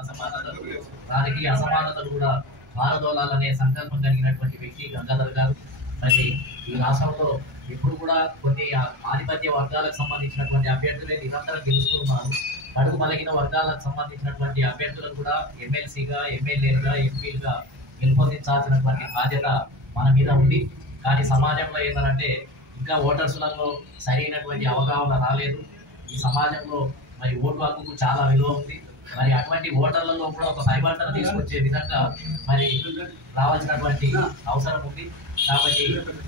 అసమానతలు రాజకీయ అసమానతలు కూడా పారదోలాలనే సంకల్పం కలిగినటువంటి వ్యక్తి గంగాధర్ గారు. మరి ఈ రాష్ట్రంలో ఇప్పుడు కూడా కొన్ని ఆధిపత్య వర్గాలకు సంబంధించినటువంటి అభ్యర్థులే నిరంతరం గెలుస్తున్నారు. అడుగు మలగిన వర్గాలకు సంబంధించినటువంటి అభ్యర్థులను కూడా ఎమ్మెల్సీగా, ఎమ్మెల్యేలుగా, ఎంపీలుగా గెలుపొందించాల్సినటువంటి బాధ్యత మన మీద ఉంది. కానీ సమాజంలో ఏంటంటే ఇంకా ఓటర్స్లలో సరైనటువంటి అవగాహన రాలేదు. ఈ సమాజంలో మరి ఓటు హక్కుకు చాలా విలువ ఉంది. మరి అటువంటి ఓటర్లలో కూడా ఒక పరివర్తన తీసుకొచ్చే విధంగా మరి రావాల్సినటువంటి అవసరం ఉంది. కాబట్టి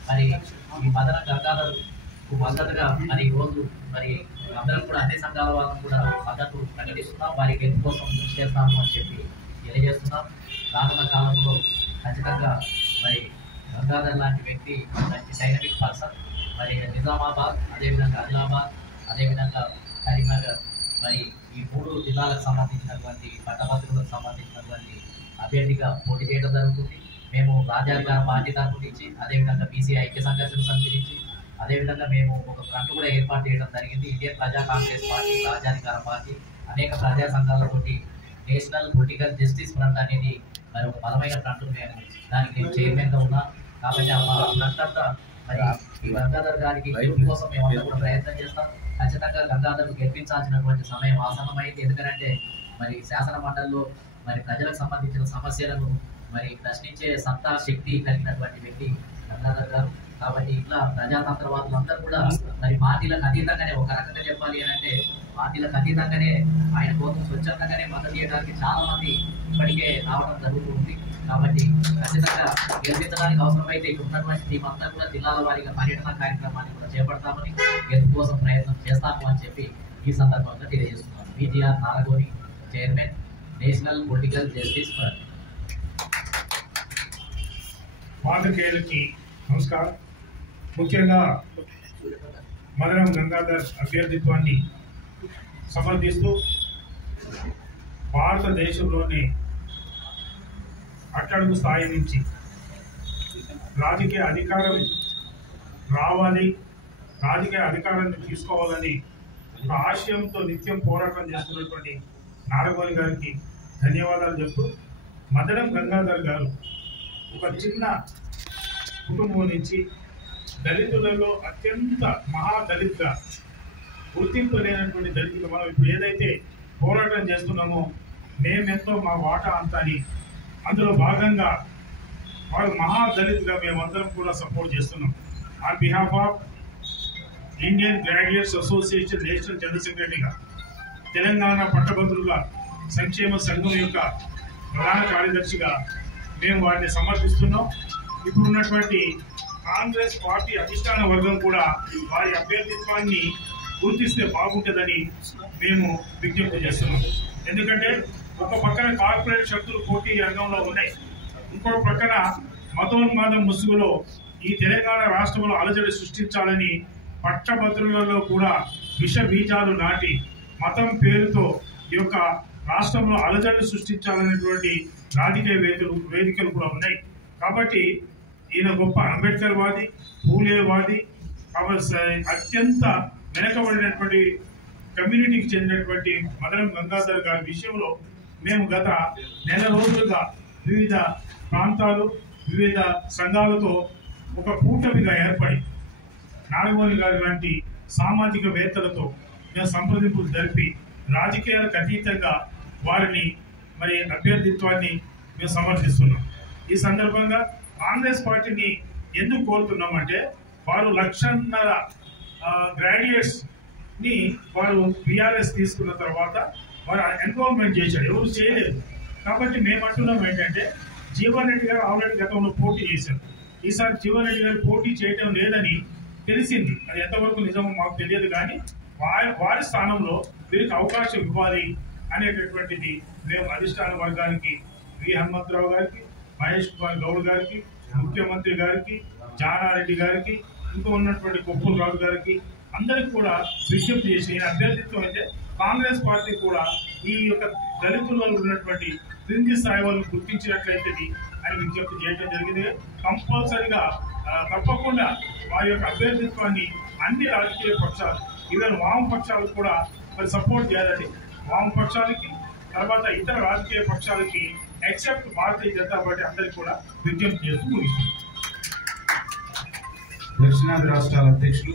మరి ఈ మదన గంగాధర్ మద్దతుగా మరి ఈరోజు మరి అందరం కూడా అన్ని సంఘాల వాళ్ళని కూడా మద్దతు ప్రకటిస్తున్నాం. వారి గెలుపు కోసం కృషి చేస్తాము అని చెప్పి తెలియజేస్తున్నాం. రానున్న కాలంలో ఖచ్చితంగా మరి గంగాధర్ లాంటి వ్యక్తి మంచి డైనమిక్ పర్సన్. మరి నిజామాబాద్, అదేవిధంగా ఆదిలాబాద్, అదేవిధంగా కరీంనగర్, మరి ఈ 3 జిల్లాలకు సంబంధించినటువంటి పట్టభద్రులకు సంబంధించినటువంటి అభ్యర్థిగా పోటీ చేయడం జరుగుతుంది. మేము రాజ్యాధికార పార్టీ తరఫు నుంచి, అదేవిధంగా బీసీ ఐక్య సంఘర్షణ సమితి నుంచి, అదేవిధంగా మేము ఒక ఫ్రంట్ కూడా ఏర్పాటు చేయడం జరిగింది. ఇండియన్ ప్రజా కాంగ్రెస్ పార్టీ, రాజ్యాధికార పార్టీ, అనేక ప్రజా సంఘాలతోటి నేషనల్ పొలిటికల్ జస్టిస్ ఫ్రంట్ అనేది మరి ఒక బలమైన ఫ్రంట్. మేము దానికి నేను చైర్మన్గా ఉన్నా. కాబట్టి ఆ ఫ్రంట్ అంతా మరి ఈ గంగాధర్ గారికి గెలుపు కోసం మేమంతా కూడా ప్రయత్నం చేస్తాం. ఖచ్చితంగా గంగాధర్ గెలిపించాల్సినటువంటి సమయం ఆసన్నమైంది. ఎందుకంటే మరి శాసన మండలిలో మరి ప్రజలకు సంబంధించిన సమస్యలను మరి ప్రశ్నించే సత్తా, శక్తి కలిగినటువంటి వ్యక్తి గంగాధర్ గారు. కాబట్టి ఇట్లా ప్రజాతంత్రవాదులందరూ కూడా మరి పార్టీలకు అతీతంగానే, ఒక రకంగా చెప్పాలి అని అంటే పార్టీలకు అతీతంగానే ఆయన కోసం స్వచ్ఛందంగానే మద్దతు చేయడానికి చాలా మంది ఇప్పటికే రావడం జరుగుతుంది. కాబట్టి ఖచ్చితంగా గెలిపించడానికి అవసరమైతే ఇక్కడ ఉన్నటువంటి టీం అంతా కూడా జిల్లాల వారీగా పర్యటన కార్యక్రమాన్ని కూడా చేపడతామని, గెలుపు కోసం ప్రయత్నం చేస్తాము అని చెప్పి ఈ సందర్భంగా తెలియజేస్తున్నాను. VGR Naragoni, chairman, national political justice front. పాత్రికేయులకి నమస్కారం. ముఖ్యంగా మదనం గంగాధర్ అభ్యర్థిత్వాన్ని సమర్థిస్తూ భారతదేశంలోని అట్టడుగు స్థాయి నుంచి రాజకీయ అధికారం రావాలి, రాజకీయ అధికారాన్ని తీసుకోవాలని ఒక ఆశయంతో నిత్యం పోరాటం చేస్తున్నటువంటి నారగోని గారికి ధన్యవాదాలు చెప్తూ, మదనం గంగాధర్ గారు ఒక చిన్న కుటుంబం నుంచి దళితులలో అత్యంత మహాదళితుగా గుర్తింపు లేనటువంటి దళితులు మనం ఇప్పుడు ఏదైతే పోరాటం చేస్తున్నామో మేమెంతో మా వాటా అంతా అని అందులో భాగంగా వారు మహాదళితుగా మేమందరం కూడా సపోర్ట్ చేస్తున్నాం. On behalf of Indian graduates association national general సెక్రటరీగా, తెలంగాణ పట్టభద్రుల సంక్షేమ సంఘం యొక్క ప్రధాన కార్యదర్శిగా మేము వారిని సమర్థిస్తున్నాం. ఇప్పుడున్నటువంటి కాంగ్రెస్ పార్టీ అధిష్టాన వర్గం కూడా వారి అభ్యర్థిత్వాన్ని గుర్తిస్తే బాగుంటుందని మేము విజ్ఞప్తి చేస్తున్నాం. ఎందుకంటే ఒక పక్కన కార్పొరేట్ శక్తులు పోటీ రంగంలో ఉన్నాయి, ఇంకో పక్కన మతోన్మాదం ముసుగులో ఈ తెలంగాణ రాష్ట్రంలో అలజడి సృష్టించాలని పట్టభద్రులలో కూడా విష బీజాలు నాటి మతం పేరుతో ఈ యొక్క రాష్ట్రంలో అలజడి సృష్టించాలనేటువంటి రాజకీయ వేదికలు కూడా ఉన్నాయి. కాబట్టి ఈయన గొప్ప అంబేద్కర్ వాది, పూలే వాది, అత్యంత వెనకబడినటువంటి కమ్యూనిటీకి చెందినటువంటి మదనం గంగాధర్ గారి విషయంలో మేము గత నెల రోజులుగా వివిధ ప్రాంతాలు, వివిధ సంఘాలతో ఒక కూటమిగా ఏర్పడి నాగమోహన్ గారి లాంటి సామాజిక వేత్తలతో మేము సంప్రదింపులు జరిపి రాజకీయాలకు అతీతంగా వారిని మరి అభ్యర్థిత్వాన్ని మేము సమర్థిస్తున్నాం. ఈ సందర్భంగా కాంగ్రెస్ పార్టీని ఎందుకు కోరుతున్నామంటే వారు 1,00,000 గ్రాడ్యుయేట్స్ ని వారు బీఆర్ఎస్ తీసుకున్న తర్వాత వారు ఎన్రోల్మెంట్ చేశారు, ఎవరు చేయలేదు. కాబట్టి మేము అంటున్నాం ఏంటంటే జీవన్ రెడ్డి గారు ఆల్రెడీ గతంలో పోటీ చేశారు. ఈసారి జీవన్ రెడ్డి గారు పోటీ చేయటం లేదని తెలిసింది. అది ఎంతవరకు నిజమో మాకు తెలియదు. కానీ వారి స్థానంలో వీరికి అవకాశం ఇవ్వాలి అనేటటువంటిది మేము అధిష్టాన వర్గానికి, వి హనుమంతరావు గారికి, మహేష్ కుమార్ గౌడ్ గారికి, ముఖ్యమంత్రి గారికి, జానారెడ్డి గారికి, ఇంకా ఉన్నటువంటి కొప్పుల రాజు గారికి అందరికి కూడా విజ్ఞప్తి చేసి అభ్యర్థిత్వం అయితే కాంగ్రెస్ పార్టీ కూడా ఈ యొక్క దళితులలో ఉన్నటువంటి క్రింది స్థాయి వాళ్ళని గుర్తించినట్లయితే అని విజ్ఞప్తి చేయడం జరిగింది. కంపల్సరిగా తప్పకుండా వారి యొక్క అభ్యర్థిత్వాన్ని అన్ని రాజకీయ పక్షాలు, ఈవెన్ వామపక్షాలు కూడా మరి సపోర్ట్ చేయాలని, వామపక్షాలకి తర్వాత ఇతర రాజకీయ పక్షాలకి ఎక్సెప్ట్ భారతీయ జనతా పార్టీ అందరికీ కూడా విజ్ఞప్తి చేస్తూ ముగిస్తుంది. దక్షిణాది రాష్ట్రాల అధ్యక్షులు